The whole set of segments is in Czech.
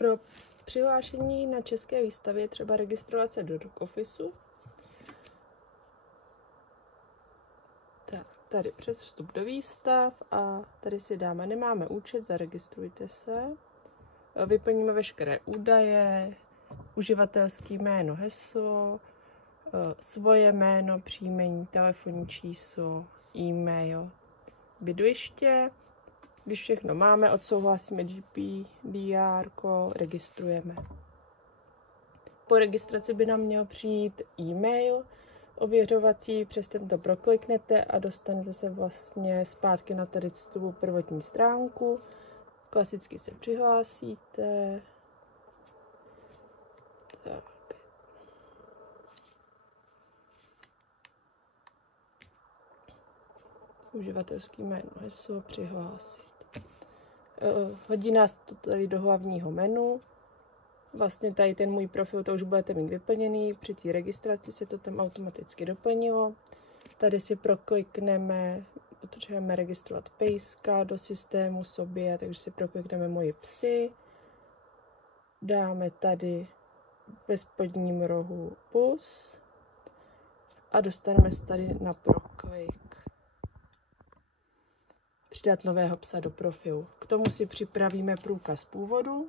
Pro přihlášení na české výstavě je třeba registrovat se do DocOfficeu. Tak, tady přes vstup do výstav a tady si dáme nemáme účet, zaregistrujte se. Vyplníme veškeré údaje, uživatelský jméno, heslo, svoje jméno, příjmení, telefonní číslo, e-mail, bydliště. Když všechno máme, odsouhlasíme GDPR, registrujeme. Po registraci by nám měl přijít e-mail ověřovací, přes tento prokliknete a dostanete se vlastně zpátky na tady tu prvotní stránku. Klasicky se přihlásíte. Tak. Uživatelský jméno, heslo, přihlásit. Hodí nás to tady do hlavního menu. Vlastně tady ten můj profil, to už budete mít vyplněný. Při té registraci se to tam automaticky doplnilo. Tady si proklikneme, potřebujeme registrovat pejska do systému sobě, takže si proklikneme moji psy. Dáme tady ve spodním rohu plus a dostaneme se tady na proklik. Přidat nového psa do profilu. K tomu si připravíme průkaz původu,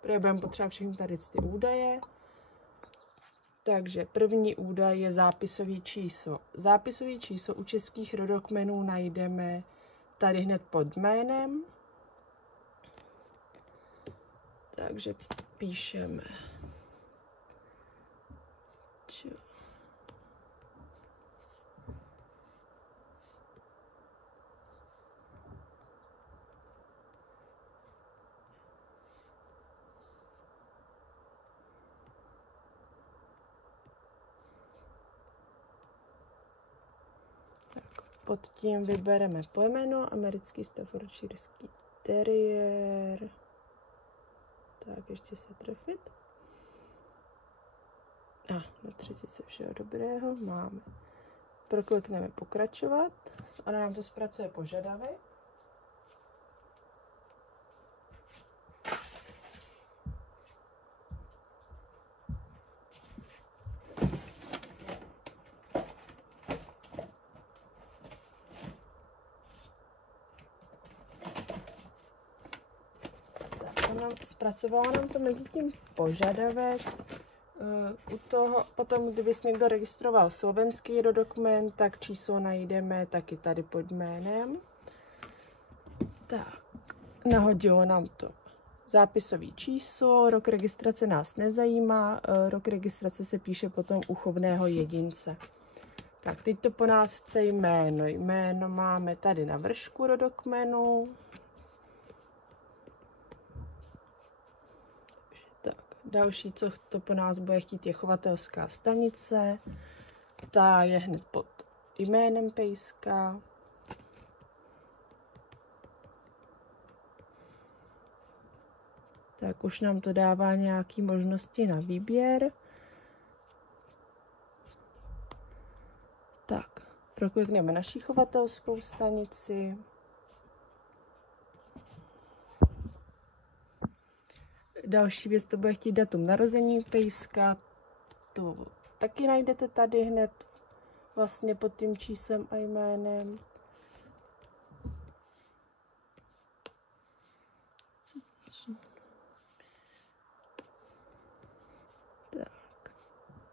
protože budeme potřebovat všechny tady ty údaje. Takže první údaj je zápisové číslo. Zápisové číslo u českých rodokmenů najdeme tady hned pod jménem. Takže píšeme. Pod tím vybereme plemeno, americký staffordshireský terrier. Tak, ještě se trefit. Na třetice všeho dobrého máme. Proklikneme pokračovat a nám to zpracuje požadavek. Zpracovala nám to mezi tím požadavek. U toho, potom, kdyby se někdo registroval slovenský rodokmen, tak číslo najdeme taky tady pod jménem. Tak, nahodilo nám to zápisové číslo, rok registrace nás nezajímá, rok registrace se píše potom u chovného jedince. Tak, teď to po nás chce jméno. Jméno máme tady na vršku rodokmenu. Další, co to po nás bude chtít, je chovatelská stanice. Ta je hned pod jménem pejska. Tak už nám to dává nějaké možnosti na výběr. Tak, proklikneme naši chovatelskou stanici. Další věc, to bude chtít datum narození pejska, to taky najdete tady hned vlastně pod tím číslem a jménem. Tak.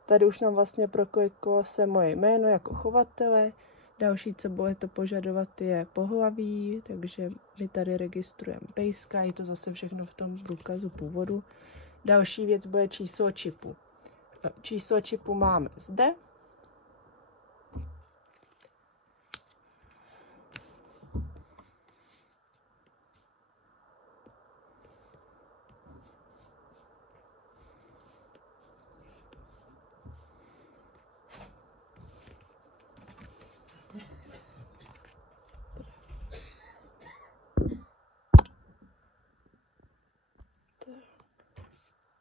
Tady už nám vlastně prokliklo se moje jméno jako chovatele. Další, co bude to požadovat, je pohlaví, takže my tady registrujeme pejska, je to zase všechno v tom průkazu původu. Další věc bude číslo čipu. Číslo čipu máme zde.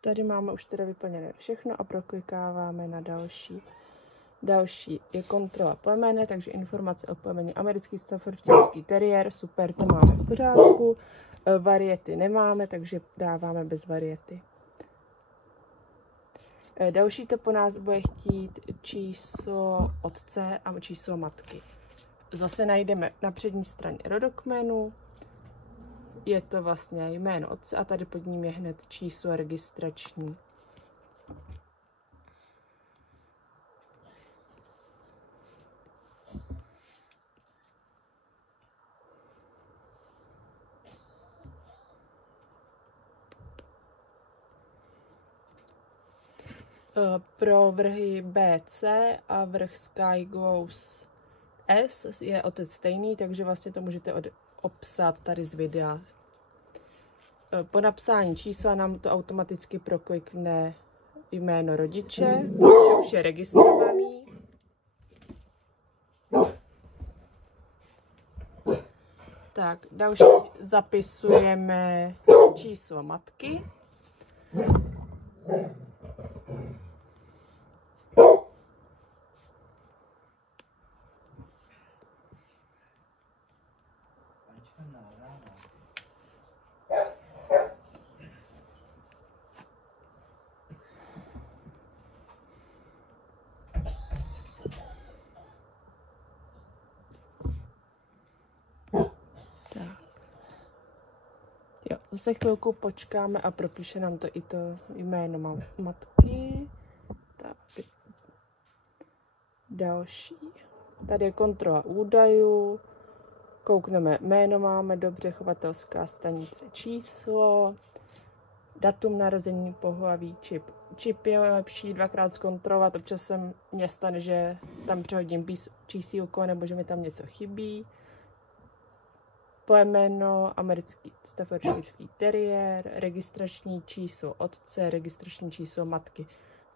Tady máme už teda vyplněné všechno a proklikáváme na další. Další je kontrola plemene, takže informace o plemeni americký staffordshireský teriér, super, to máme v pořádku. Variety nemáme, takže dáváme bez variety. Další to po nás bude chtít číslo otce a číslo matky. Zase najdeme na přední straně rodokmenu, je to vlastně jméno otce a tady pod ním je hned číslo registrační. Pro vrhy BC a vrch Sky Glows S je otec stejný, takže vlastně to můžete obsat tady z videa. Po napsání čísla nám to automaticky proklikne jméno rodiče, že už je registrovaný. Tak, další zapisujeme číslo matky. Jo, zase chvilku počkáme a propíše nám to i to jméno matky. Tak. Další. Tady je kontrola údajů. Koukneme, jméno máme dobře, chovatelská stanice, číslo, datum narození, pohlaví, čip. Čip je lepší dvakrát zkontrolovat, občas se mně stane, že tam přehodím čísílko nebo že mi tam něco chybí. Plemeno, americký staffordshireský teriér, registrační číslo otce, registrační číslo matky.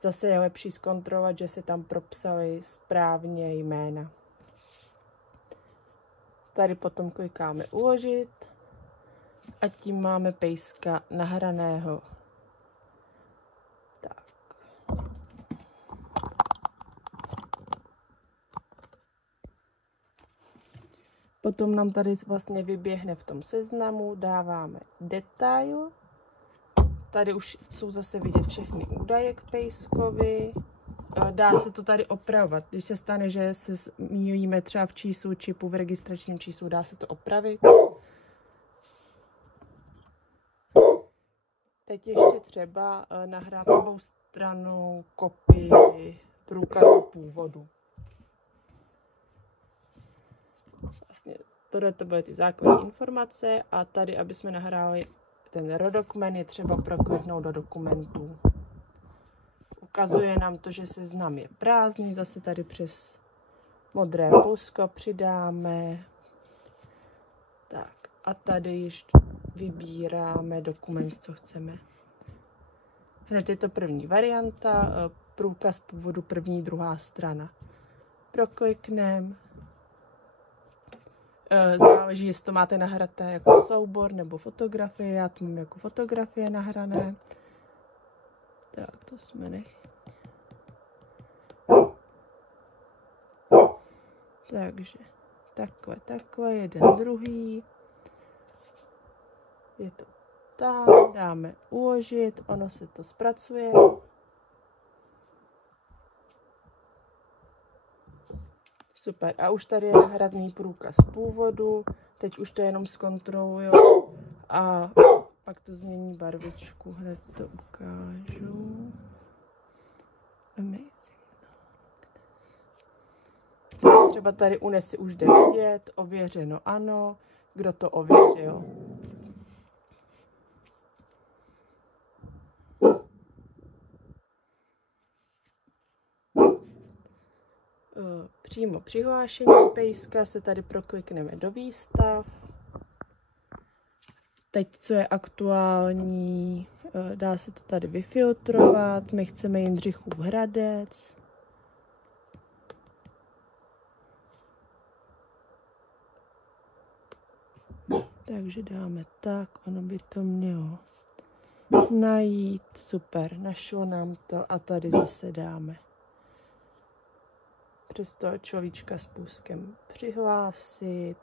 Zase je lepší zkontrolovat, že se tam propsaly správně jména. Tady potom klikáme uložit a tím máme pejska nahraného. Tak. Potom nám tady vlastně vyběhne v tom seznamu, dáváme detail. Tady už jsou zase vidět všechny údaje k pejskovi. Dá se to tady opravovat. Když se stane, že se zmýlíme třeba v číslu čipu, v registračním číslu, dá se to opravit. Teď ještě třeba nahrát oboustrannou kopii průkazu původu. Vlastně tohle to byly ty základní informace a tady, aby jsme nahráli ten rodokmen, je třeba prokliknout do dokumentů. Ukazuje nám to, že seznam je prázdný, zase tady přes modré plusko přidáme. Tak a tady již vybíráme dokument, co chceme. Hned je to první varianta, průkaz původu první, druhá strana. Proklikneme. Záleží, jestli to máte nahraté jako soubor nebo fotografie, já to mám jako fotografie nahrané. Tak, to jsme nechali. Takže takhle, jeden, druhý. Je to tak, dáme uložit, ono se to zpracuje. Super, a už tady je náhradný průkaz původu, teď už to jenom zkontroluju a pak to změní barvičku, hned to ukážu. Třeba tady unesy už jde vidět, ověřeno ano, kdo to ověřil. Přímo přihlášení pejska se tady proklikneme do výstav. Teď, co je aktuální, dá se to tady vyfiltrovat. My chceme Jindřichův Hradec. Takže dáme tak, ono by to mělo najít. Super, našlo nám to a tady zase dáme přes toho človíčka s půskem přihlásit,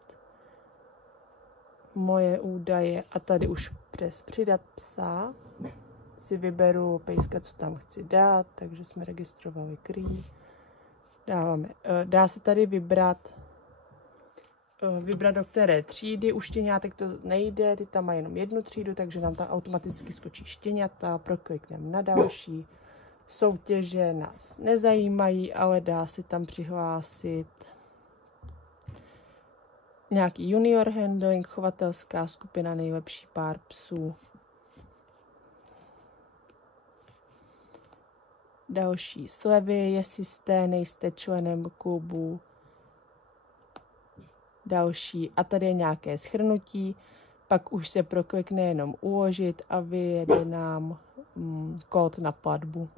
moje údaje a tady už přes přidat psa si vyberu pejska, co tam chci dát, takže jsme registrovali Cree. Dá se tady vybrat do které třídy. U štěňátek to nejde, ty tam mají jenom jednu třídu, takže nám tam automaticky skočí štěňata, proklikneme na další. Soutěže nás nezajímají, ale dá se tam přihlásit nějaký junior handling, chovatelská skupina, nejlepší pár psů. Další slevy, jestli jste, nejste členem klubu. Další, a tady je nějaké shrnutí, pak už se proklikne jenom uložit a vyjede nám kód na platbu.